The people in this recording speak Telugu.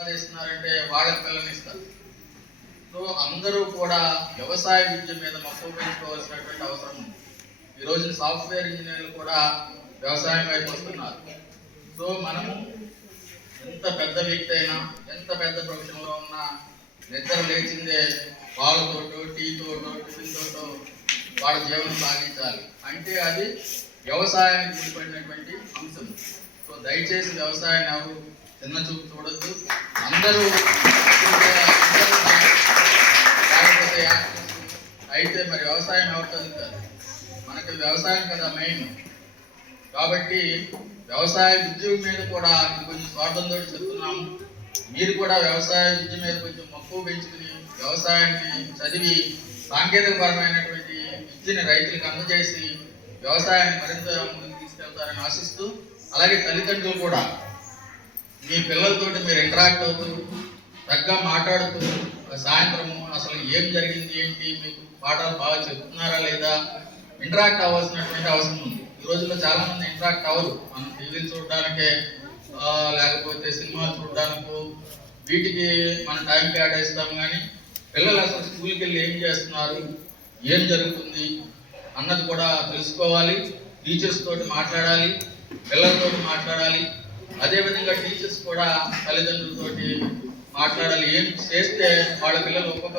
సంపాదిస్తున్నారంటే వాళ్ళకి పిల్లల్ని ఇస్తారు. సో అందరూ కూడా వ్యవసాయ విద్య మీద మక్కువ పెంచుకోవాల్సినటువంటి అవసరం ఉంది. ఈ రోజున సాఫ్ట్వేర్ ఇంజనీర్లు కూడా వ్యవసాయం వైపు వస్తున్నారు. సో మనము ఎంత పెద్ద వ్యక్తి అయినా, ఎంత పెద్ద ప్రొఫెషన్లో ఉన్నా నిద్ర లేచిందే పాలతోటో, టీతోటో, టిఫిన్తోటో వాళ్ళ జీవనం సాగించాలి. అంటే అది వ్యవసాయానికి ముడిపడినటువంటి అంశం. సో దయచేసి వ్యవసాయాన్ని ఎవరు చిన్న చూపు చూడొద్దు. అందరూ లేకపోతే అయితే మరి వ్యవసాయం ఎవరు చదువుతారు? మనకి వ్యవసాయం కదా మెయిన్. కాబట్టి వ్యవసాయ విద్య మీద కూడా కొంచెం స్వార్థంతో చెప్తున్నాము. మీరు కూడా వ్యవసాయ విద్య మీద కొంచెం మక్కువ పెంచుకుని వ్యవసాయాన్ని చదివి సాంకేతికపరమైనటువంటి విద్యని రైతులకు అందజేసి వ్యవసాయాన్ని మరింత ముందుకు తీసుకెళ్తారని ఆశిస్తూ, అలాగే తల్లిదండ్రులు కూడా మీ పిల్లలతోటి మీరు ఇంటరాక్ట్ అవుతూ చక్కగా మాట్లాడుతూ సాయంత్రము అసలు ఏం జరిగింది ఏంటి, మీకు పాఠాలు బాగా చెప్తున్నారా లేదా ఇంటరాక్ట్ అవ్వాల్సినటువంటి అవసరం ఉంది. ఈ రోజుల్లో చాలా మంది ఇంటరాక్ట్ అవ్వరు. మనం టీవీలు చూడడానికే లేకపోతే సినిమాలు చూడడానికో వీటికి మనం టైం కేటాయిస్తాం. కానీ పిల్లలు అసలు స్కూల్కి వెళ్ళి ఏం చేస్తున్నారు, ఏం జరుగుతుంది అన్నది కూడా తెలుసుకోవాలి. టీచర్స్ తోటి మాట్లాడాలి, పిల్లలతో మాట్లాడాలి. అదేవిధంగా టీచర్స్ కూడా తల్లిదండ్రులతోటి మాట్లాడాలి. ఏం చేస్తే వాళ్ళ పిల్లలు ఒక్కొక్క